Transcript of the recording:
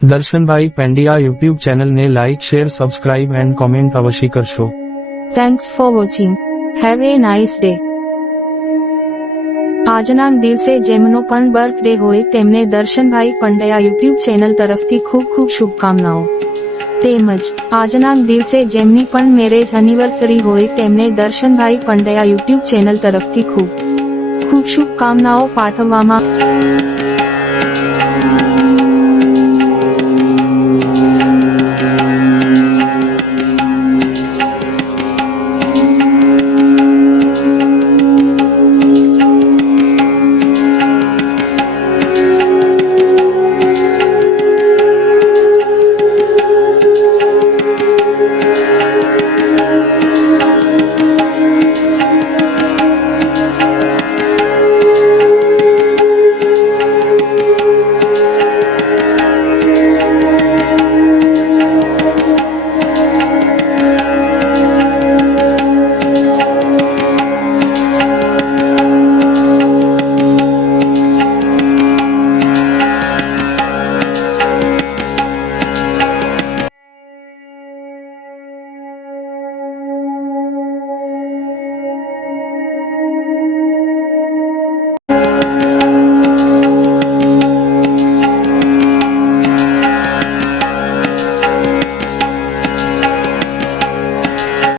Darshanbhai પેંડિયા YouTube ચેનલને like share subscribe and comment અવશ્ય કરશો. Thanks for watching. Have a nice day. આજના દિવસે જેમનો પણ બર્થડે હોય તેમને દર્શનભાઈ પંડ્યા યુટ્યુબ ચેનલ તરફથી ખૂબ ખૂબ શુભકામનાઓ. તેમજ આજના દિવસે જેમની પણ મેરેજ એનિવર્સરી હોય તેમને દર્શનભાઈ પંડ્યા યુટ્યુબ ચેનલ તરફથી ખૂબ ખૂબ શુભકામનાઓ પાઠવવામાં